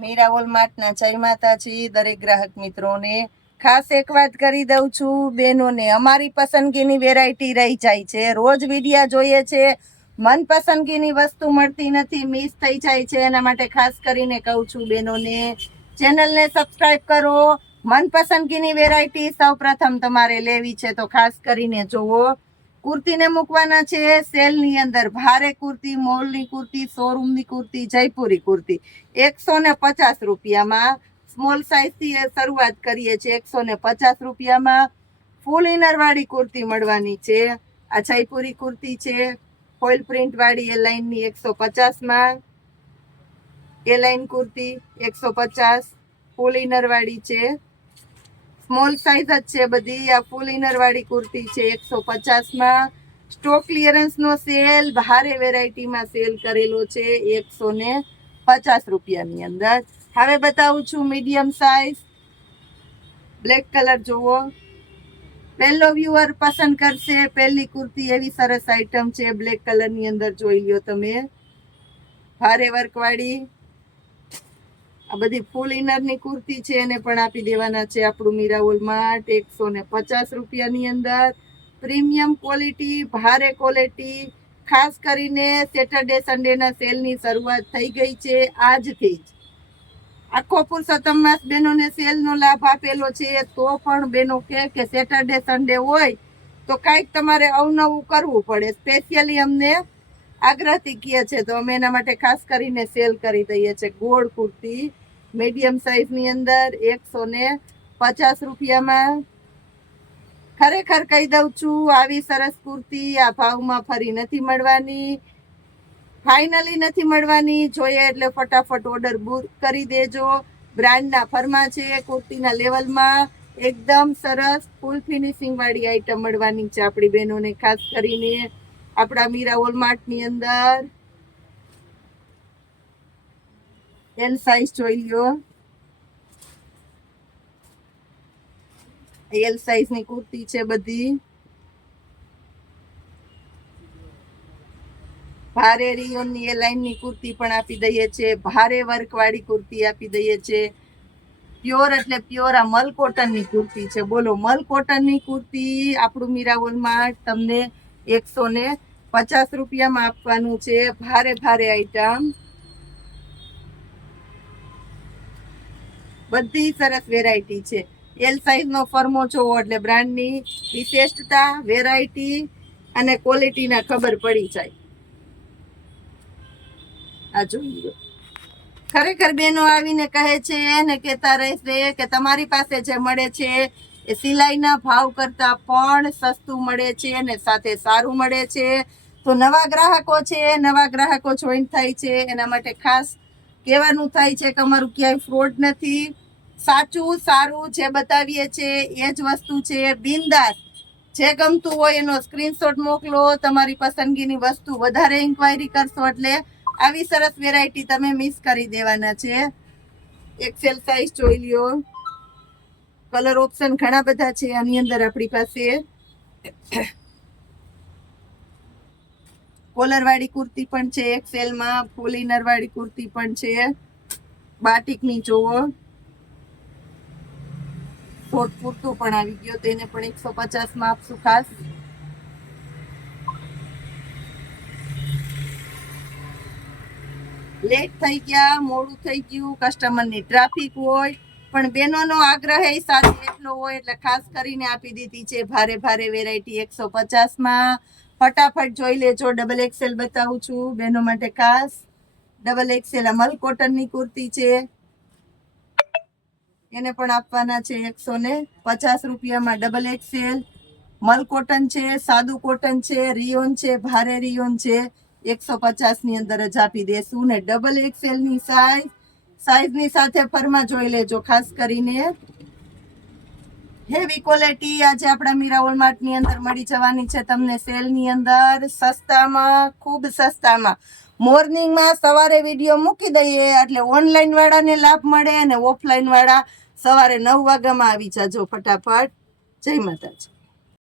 મીરા વોલમાર્ટના જય માતાજી દરેક ગ્રાહક મિત્રોને ખાસ એક વાત કરી દઉં છું બેનોને, અમારી પસંદગીની વેરાયટી રહી જાય છે. રોજ વિડિયા જોઈએ છે, મનપસંદગીની વસ્તુ મળતી નથી, મિસ થઈ જાય છે. એના માટે ખાસ કરીને કહું છું બેનોને, ચેનલને સબસ્ક્રાઈબ કરો. મનપસંદગીની વેરાયટી સૌ પ્રથમ તમારે લેવી છે તો ખાસ કરીને જોવો. કુર્તીને મૂકવાના છે સેલની અંદર. ભારે કુર્તી, મોલની કુર્તી, શોરૂમની કુર્તી, જયપુરી કુર્તી 150 રૂપિયામાં. સ્મોલ સાઇઝથી શરૂઆત કરીએ છીએ 150 રૂપિયામાં. ફૂલ ઇનરવાળી કુર્તી મળવાની છે. આ જયપુરી કુર્તી છે, ફોઇલ પ્રિન્ટવાળી એ લાઇનની 150માં. એ લાઇન કુર્તી 150 ફૂલ ઇનરવાળી છે. સ્મોલ સાઇઝ જ છે બધી. આ ફૂલ ઇનરવાળી કુર્તી છે 150માં. સ્ટોક ક્લિયરન્સનો સેલ, ભારે વેરાયટીમાં સેલ કરેલો છે 150 રૂપિયાની અંદર. હવે બતાવું છું મીડિયમ સાઇઝ. બ્લેક કલર જુઓ. પહેલો વ્યુઅર પસંદ કરશે. પહેલી કુર્તી એવી સરસ આઈટમ છે, બ્લેક કલરની અંદર જોઈ લ્યો તમે. ભારે વર્કવાળી આ બધી ફૂલ ઇનરની કુર્તી છે, એને પણ આપી દેવાના છે આપણું મીરા વોલમાર્ટ 150 રૂપિયાની અંદર. પ્રીમિયમ ક્વોલિટી, ભારે ક્વોલિટી. ખાસ કરીને સેટરડે સન્ડેના સેલની શરૂઆત થઈ ગઈ છે આજથી જ. આખો પુરુષોત્તમ માસ બહેનોને સેલનો લાભ આપેલો છે, તો પણ બહેનો કે સેટરડે સન્ડે હોય તો કાંઈક તમારે અવનવું કરવું પડે. સ્પેશિયલી અમને આગ્રહથી કહે છે તો અમે એના માટે ખાસ કરીને સેલ કરી દઈએ છીએ. ગોળ કુર્તી મીડિયમ સાઇઝની અંદર 150 રૂપિયામાં. ખરેખર કહી દઉં છું, આવી સરસ કુર્તી આ ભાવમાં ફરી નથી મળવાની, ફાઇનલી નથી મળવાની. જોઈએ એટલે ફટાફટ ઓર્ડર બુક કરી દેજો. બ્રાન્ડના ફરમા છે, કુર્તીના લેવલમાં એકદમ સરસ ફૂલ ફિનિશિંગ વાળી આઈટમ મળવાની છે આપણી બહેનોને, ખાસ કરીને આપણા મીરા વોલમાર્ટની અંદર. એલ સાઇઝ જોઈ લ્યો. એલ સાઇઝની કુર્તી છે બધી. ભારે રિયોનની એ લાઇનની કુર્તી પણ આપી દઈએ છીએ. ભારે વર્કવાળી કુર્તી આપી દઈએ છીએ. પ્યોર એટલે પ્યોર આ મલ કોટનની કુર્તી છે. બોલો, મલ કોટનની કુર્તી આપણું મીરા વોલમાર્ટ તમને 150 રૂપિયામાં આપવાનું છે. ભારે ભારે આઈટમ, બધી સરસ વેરાયટી છે. એલ સાઇઝનો ફરમો જોવો એટલે બ્રાન્ડની વિશેષતા, વેરાયટી અને ક્વોલિટીના ખબર પડી જાય. આ જોઈ લો. ખરેખર બેનો આવીને કહે છે ને કહેતા રહેશે કે તમારી પાસે જે મળે છે એ સિલાઈના ભાવ કરતાં પણ સસ્તું મળે છે અને સાથે સારું મળે છે. તો નવા ગ્રાહકો છે, નવા ગ્રાહકો જોઈન થાય છે એના માટે ખાસ કહેવાનું થાય છે કે અમારું ક્યાંય ફ્રોડ નથી. સાચું સારું જે બતાવીએ છીએ એ જ વસ્તુ છે. બિંદાસ જે ગમતું હોય એનો સ્ક્રીનશોટ મોકલો. તમારી પસંદગીની વસ્તુ વધારે ઇન્ક્વાયરી કરશો એટલે આવી સરસ વેરાયટી તમે મિસ કરી દેવાના છે. એક્સેલ સાઇઝ જોઈ લ્યો. કલર ઓપ્શન ઘણા બધા છે આની અંદર આપણી પાસે. કોલરવાળી કુર્તી પણ છે એક્સેલમાં, ફૂલ ઇનરવાળી કુર્તી પણ છે. બાટિકની જોવો. શોર્ટ કુર્તું પણ આવી ગયો, તેને પણ 150માં આપશું ખાસ. લેટ થઈ ગયા, મોડું થઈ ગયું, કસ્ટમરની ટ્રાફિક હોય, પણ બહેનોનો આગ્રહ એ સાથે એટલો હોય એટલે ખાસ કરીને આપી દીધી છે ભારે ભારે વેરાયટી 150માં. ફટાફટ જોઈ લેજો. ડબલ એક્સેલ બતાવું છું બહેનો માટે ખાસ. ડબલ એક્સેલ મલ કોટનની કુર્તી છે, એને પણ આપવાના છે 150 રૂપિયામાં. ડબલ એક્સેલ મલ કોટન છે, સાદું કોટન છે, રિયોન છે, ભારે રિયોન છે, 150ની અંદર જ આપી દેશું. ને ડબલ એક્સેલની સાઈઝની સાથે ફરમા જોઈ લેજો ખાસ કરીને. હેવી ક્વોલિટી આજે આપણા મીરા વોલમાર્ટની અંદર મળી જવાની છે તમને સેલની અંદર, સસ્તામાં, ખૂબ સસ્તામાં. મોર્નિંગમાં સવારે વિડીયો મૂકી દઈએ એટલે ઓનલાઈન વાળાને લાભ મળે અને ઓફલાઈન વાળા સવારે 9 વાગ્યામાં આવી જાજો ફટાફટ. જય માતાજી.